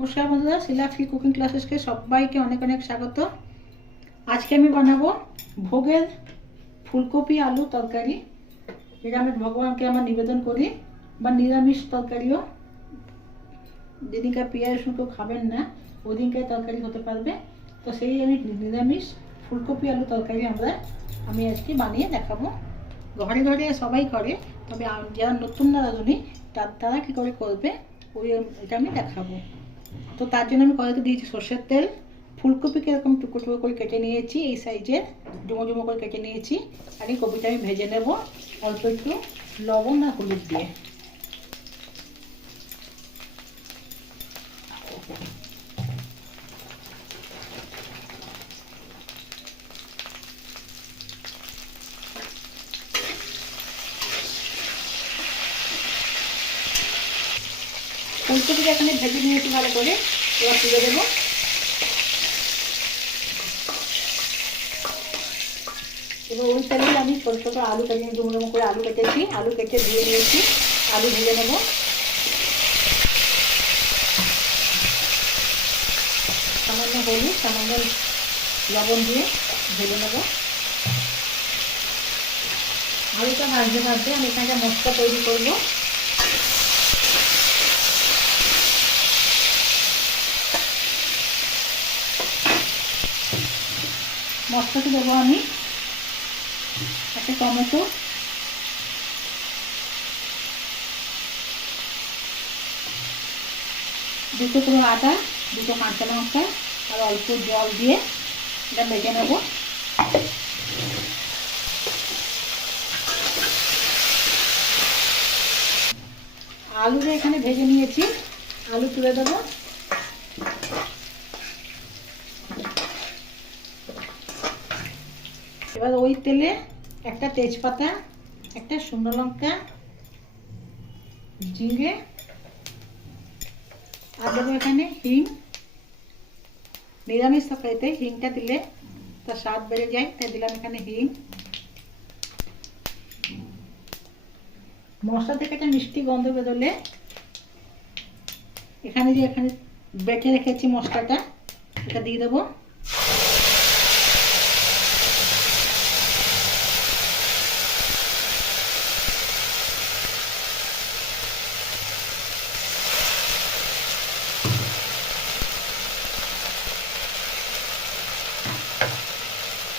নমস্কার বন্ধুরা, শিলাশ্রী কুকিং ক্লাসেসকে সবাইকে অনেক অনেক স্বাগত। আজকে আমি বানাবো ভোগের ফুলকপি আলু তরকারি, যেটা আমি ভগবানকে আমার নিবেদন করি, বা নিরামিষ তরকারিও। যেদিনকার পেঁয়াজ রসুন কেউ খাবেন না ওই দিনকার তরকারি হতে পারবে। তো সেই আমি নিরামিষ ফুলকপি আলু তরকারি আমি আজকে বানিয়ে দেখাবো। ঘরে ঘরে সবাই করে, তবে যারা নতুন রাঁধুনি তারা কী করে করবে এটা আমি দেখাবো। তো তার জন্য আমি কড়াইতে দিয়েছি সর্ষের তেল। ফুলকপিকে এরকম টুকরো টুকরো করে কেটে নিয়েছি, এই সাইজের ডুমো ডুমো করে কেটে নিয়েছি। আর এই কপিটা আমি ভেজে নেব অল্প একটু লবণ আর হলুদ দিয়ে। ফুলকপিটা এখানে ভেজে নিয়েছি ভালো করে, এবার তুলে দেবো। এবার ওই তেলেই আমি ছোটো ছোটো আলু কেটে ডুমো ডুমো করে আলু কেটেছি, আলু কেটে ধুয়ে নিয়েছি। আলু ভেজে নেবো। সামান্য হলুদ, সামান্য লবণ দিয়ে ভেজে নেবো। আলুটা ভাজতে ভাজতে আমি এখানে মশলা তৈরি করবো। মশলাটি দেবো আমি একটা টমেটো, দুটো করে আদা, দুটো কাঁচা লঙ্কা আর অল্প জল দিয়ে এটা বেটে নেব। আলুটা এখানে ভেজে নিয়েছি, আলু তুলে দেবো। এবার ওই তেলে একটা তেজপাতা, একটা শুকনো লঙ্কা, জিরে আর দেবো এখানে হিং। নিরামিষ তরকারিতে হিংটা দিলে তার স্বাদ বেড়ে যায়, তাই দিলাম এখানে হিং। মশলা থেকে একটা মিষ্টি গন্ধ বেরোলে এখানে বেটে রেখেছি মশলাটা, এটা দিয়ে দেবো।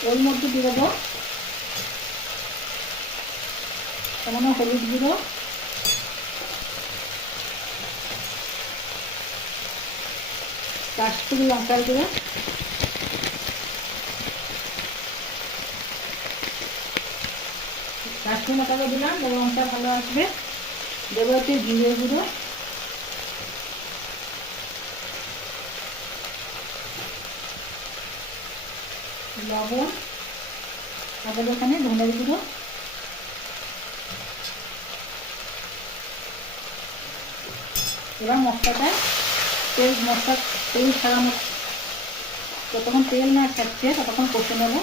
ওর মধ্যে দিয়ে দেবো সামান্য হলুদ গুঁড়ো, কাশ্মীরি লঙ্কার গুঁড়ো, কাশ্মীরি লঙ্কা দিলাম, লঙ্কা ভালো আসবে। দেবো হচ্ছে জিরে গুঁড়ো, লবণ, তারপর এখানে ধনের গুঁড়ো। এবার মশলাটা তেল ছাড়ানো, যতক্ষণ তেল না ছাড়ছে ততক্ষণ কষে নেব।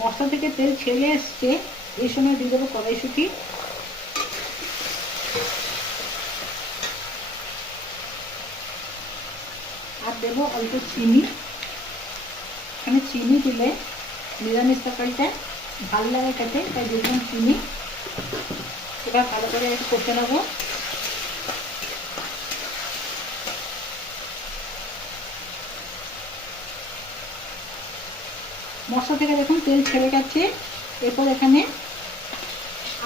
মশলা থেকে তেল ছেড়ে এসছে, এই সময় দিয়ে দেবো কড়াইশুঁটি, আর দেবো অল্প চিনি। এখানে চিনি দিলে নিরামিষ তরকারিটা ভালো লাগে খেতে, তাই দিলাম চিনি। এবার ভালো করে একটু কষে নেব। মশলা থেকে দেখুন তেল ছেড়ে গেছে, এরপর এখানে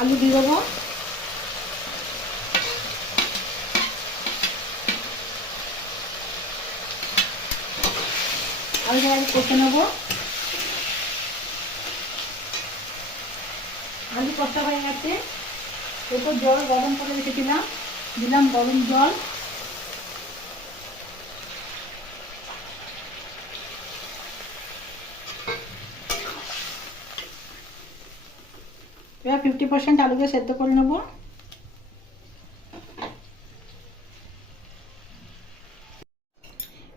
আলু দিয়ে দেবো। আলুটা কষে নেব। আলু কষা হয়ে গেছে, এরপর জল গরম করে রেখেছিলাম, দিলাম গরম জল। এবার 50% আলুকে সেদ্ধ করে নেব।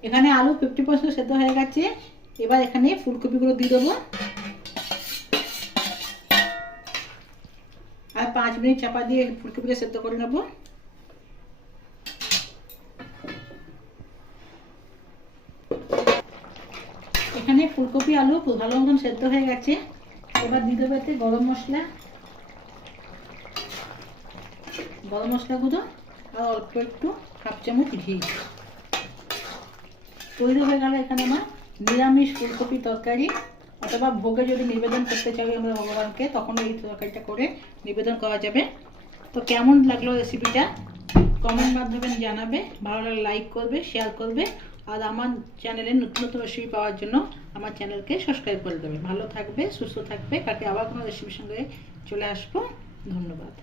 এখানে আলু 50% সেদ্ধ হয়ে গেছে। এবার এখানে ফুলকপিগুলো দিয়ে দেবো আর 5 মিনিট চাপা দিয়ে ফুলকপিকে সেদ্ধ করে নেবো। এখানে ফুলকপি আলু ভালো মতন সেদ্ধ হয়ে গেছে। এবার দিয়ে দেবো এতে গরম মশলা গুঁড়ো আর অল্প একটু হাফ চামচ ঘি। তৈরি হয়ে গেল এখানে আমার নিরামিষ ফুলকপি তরকারি। অথবা ভোগে যদি নিবেদন করতে চাই আমরা ভগবানকে, তখন এই তরকারিটা করে নিবেদন করা যাবে। তো কেমন লাগলো রেসিপিটা কমেন্ট মাধ্যমে জানাবে। ভালো লাগলে লাইক করবে, শেয়ার করবে। আর আমার চ্যানেলে নতুন নতুন রেসিপি পাওয়ার জন্য আমার চ্যানেলকে সাবস্ক্রাইব করে দেবে। ভালো থাকবে, সুস্থ থাকবে। কালকে আবার কোনো রেসিপির সঙ্গে চলে আসবো। ধন্যবাদ।